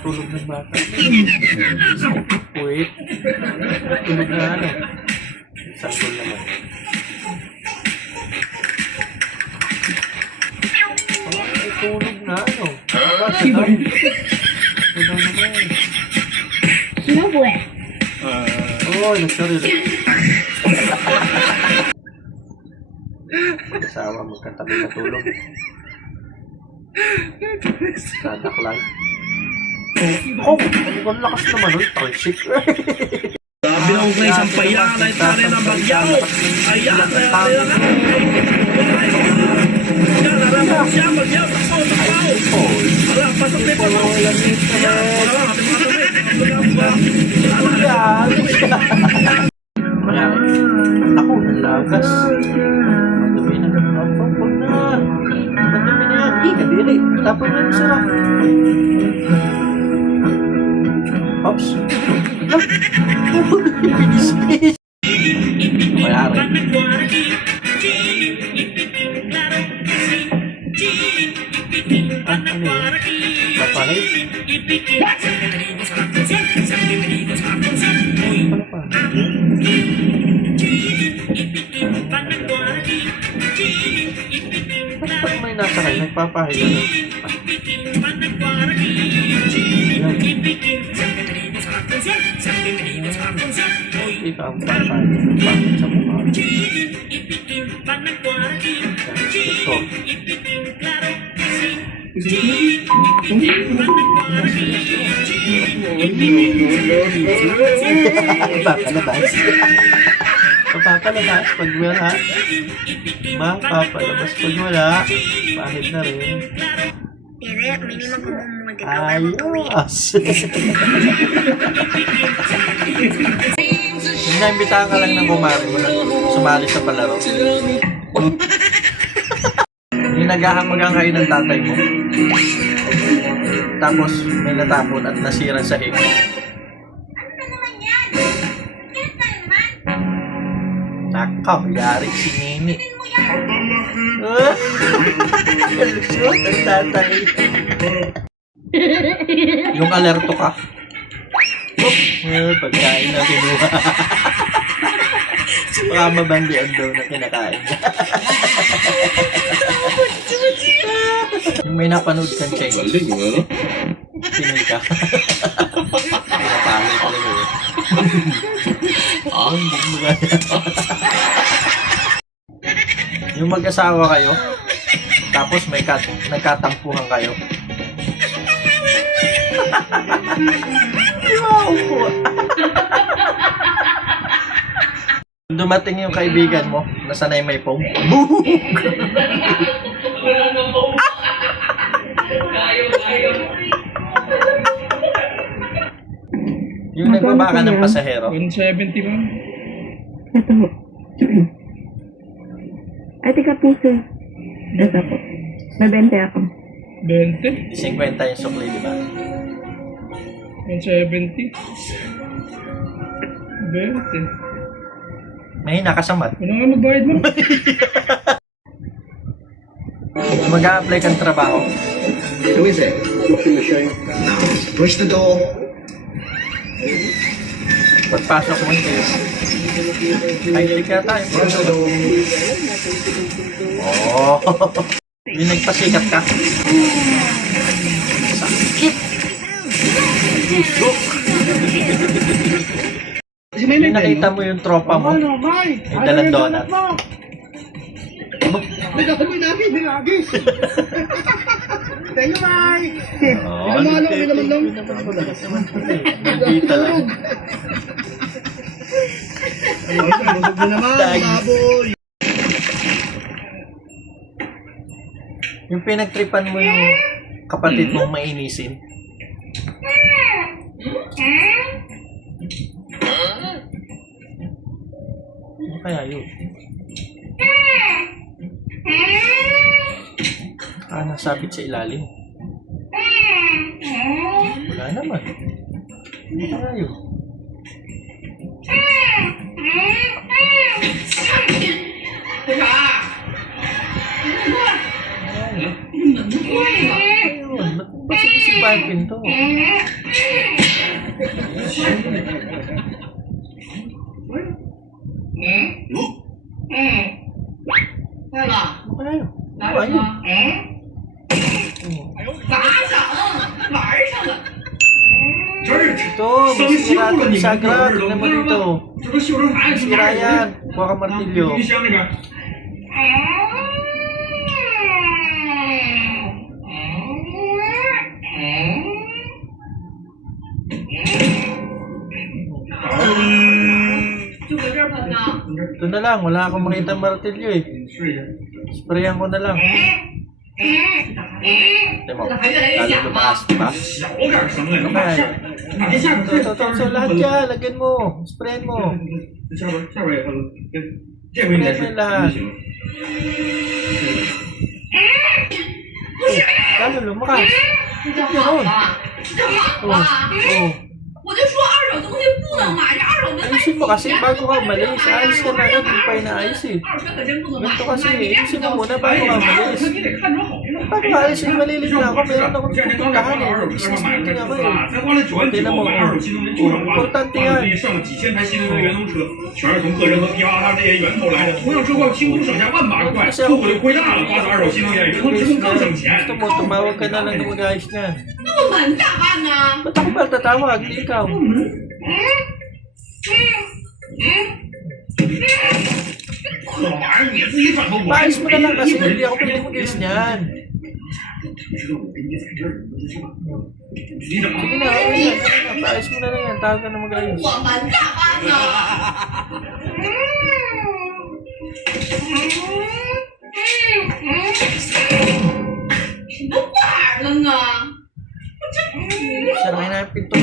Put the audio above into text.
tulog ng bata. Wait. Tulog na ano. Sakol naman. Oh, tulog na ano. Bata na. Ito naman. Sino po eh? Oh, nagsarili. Kasama magkatabi na tulog. Sadaklay. Oh, ang lakas naman nun. Talsik. Sabi ng kay isang payala ay tari ng bagyaw. Ayan, ayan, ayan. Yan, alam mo siya, bagyaw. Takaw, takaw. Wala, pasok na ito. Ayan, wala, ating mga. Kaya, ako, nalagas. Madumi na. Huwag na. Madumi na yan. Eh, kadiri. Tapos na yung Ah. Kaya rin. Ah, ano yun? Papahit? Ano pa? Ba't pag may nasa kayo, nagpapahit ano? Ikaw ang papahit. Pangit sa mukha. Ito. Papalabas. Papalabas pag wala. Mapapalabas pag wala. Pahit na rin. Tere, minimum ko mong magagawa ng tuwi. Ayos. Inaimbitahan ka lang ng kumari mo na sumali sa palaro. Yung naghahangagang kayo ng tatay mo. Tapos may natapon at nasira sa hig. Nakaw, yari si Nini. Ah, Lusot ang tatay. Yung alerto ka. Eh, pagkain na kinuha. Baka mabandian daw na kinakain niya. Yung may napanood kang check. Galing, ano? Pinoy ka. Pinapangit talaga eh. Ah, hindi mo kaya. Yung mag-asawa kayo, tapos may kat nagkatampuhan kayo. Wow! Dumating yung kaibigan mo, na sanay may pong. Boom! yung nagbaba ka ng pasahero. 170 man. Ito po. Ay, tika po sir. Ito po. May 20 ako. 20? 50 yung sukli, di ba? 170? 20. May nakasamat. Ano nga magbayad mo? Mag-a-apply kang trabaho. Who is it? Push the door. Pagpasok mo yun. Ay, hindi kaya tayo. Close the door. Oh. Yung nagpasikat ka. Sakit. Tusok. Yung nakita mo yung tropa mo. May dalang donut. Oh, Minamalo, minaman lang. Nandito lang. Busog na naman, Dahil- baboy. Yung pinagtripan mo yung kapatid mong mainisin. Ano kaya yun? Ah, nasabit sa ilalim. Wala naman. Ano kaya yun? Ba sinisira pa yung pinto. Ito, masira ito, bisagra, tingnan mo dito. Masira yan, kuha ka martilyo. Ito na lang, wala akong makita martilyo eh. Sprayan ko na lang. Ito mo, lalo lumakas, diba? Okay. Ito, ito, ito, ito, lahat yan, lagyan mo, sprayan mo. Sprayan mo lahat. Lalo lumakas. Ito yun. Oh, oh araw, dumuhin po lang nga araw. Ayusin mo kasi bago ka malis. Ayos ka na agad, hindi pa inaayos eh. Ganito kasi, eh. ayusin mo muna bago ka malis. Bago ka ayos, eh, malilig na ako. Meron akong pupuntahan eh. Business meeting ako eh. Tignan mo, oh. Oh, importante yan. Kasi ako, gusto mo, tumawag ka na lang ng mag-ayos niya. Ba't ako ba tatawag? Ikaw. Paayos mo na lang kasi hindi ako pinipulis niyan. Hindi na, hindi na. Paayos mo na lang yan. Tawag ka na mag-ayos. Waman ka pa, no? Bukwa lang nga. Siya na hinapin to.